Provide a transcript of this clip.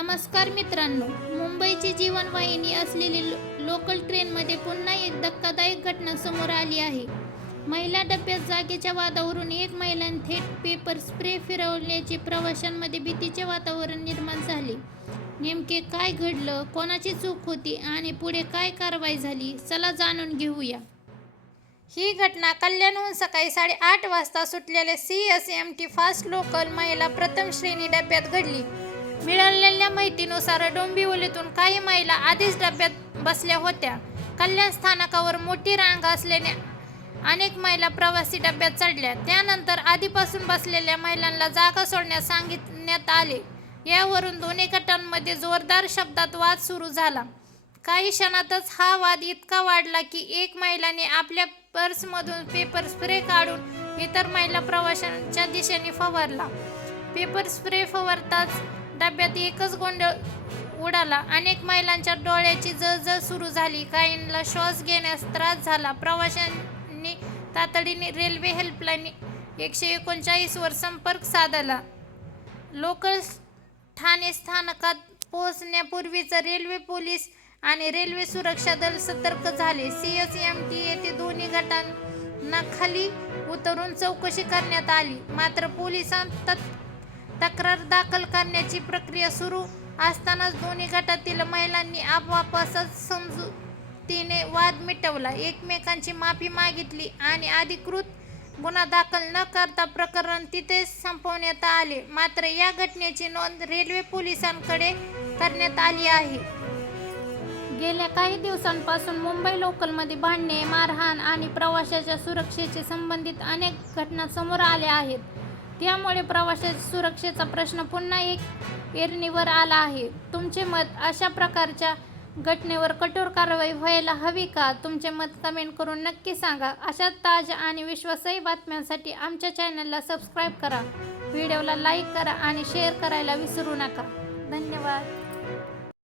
नमस्कार मित्रांनो, मुंबईची जीवनवाहिनी असलेली लोकल ट्रेनमध्ये पुन्हा एक धक्कादायक घटना समोर आली आहे. महिला डब्यात जागेच्या वादावरून एक महिलाने थेट पेपर स्प्रे फिरवल्याचे प्रवाशांमध्ये भीतीचे वातावरण निर्माण झाले. नेमके काय घडलं, कोणाची चूक होती आणि पुढे काय कारवाई झाली, चला जाणून घेऊया. ही घटना कल्याणहून सकाळी 8:30 वाजता सुटलेल्या CSMT फास्ट लोकल महिला प्रथम श्रेणी डब्यात घडली. मिळालेल्या माहितीनुसार डोंबिवलीतून काही महिला आधीच डब्यात बसल्या होत्या. कल्याण स्थानकावर मोठी रांग असल्याने अनेक महिला प्रवासी डब्यात चढल्या. त्यानंतर आधीपासून बसलेल्या महिलांना जागा सोडण्यास सांगण्यात आले. यावरून दोन्ही गटांमध्ये जोरदार शब्दात वाद सुरू झाला. काही क्षणातच हा वाद इतका वाढला की एक महिलाने आपल्या पर्समधून पेपर स्प्रे काढून इतर महिला प्रवाशांच्या दिशेने फवारला. पेपर स्प्रे फवारताच डब्यात एकच गोंधळ उडाला. अनेक महिलांच्या डोळ्याची जळजळ सुरू झाली. काहींना श्वास घेण्यास त्रास झाला. प्रवाशांनी तातडीने रेल्वे हेल्पलाईन 139 वर संपर्क साधला. लोकल ठाणे स्थानकात पोहोचण्यापूर्वीच रेल्वे पोलीस आणि रेल्वे सुरक्षा दल सतर्क झाले. CSMT येथे दोन्ही गटांना खाली उतरून चौकशी करण्यात आली. मात्र पोलिसांत तक्रार दाखल करण्याची प्रक्रिया सुरू असतानाच दोन्ही गटातील महिलांनी आपापसात समजुतीने वाद मिटवला, एकमेकांची माफी मागितली आणि अधिकृत गुन्हा दाखल न करता प्रकरण तिथेच संपवण्यात आले. मात्र या घटनेची नोंद रेल्वे पोलिसांकडे करण्यात आली आहे. गेल्या काही दिवसांपासून मुंबई लोकलमध्ये भांडणे, मारहाण आणि प्रवाशाच्या सुरक्षेशी संबंधित अनेक घटना समोर आल्या आहेत. त्यामुळे प्रवाशाच्या सुरक्षेचा प्रश्न पुन्हा एक ऐरणीवर आला आहे. तुमचे मत, अशा प्रकारच्या घटनेवर कठोर कारवाई व्हायला हवी का? तुमचे मत कमेंट करून नक्की सांगा. अशा ताज्या आणि विश्वासार्ह बातम्यांसाठी आमच्या चॅनलला सबस्क्राईब करा, व्हिडिओला लाईक करा आणि शेअर करायला विसरू नका. धन्यवाद.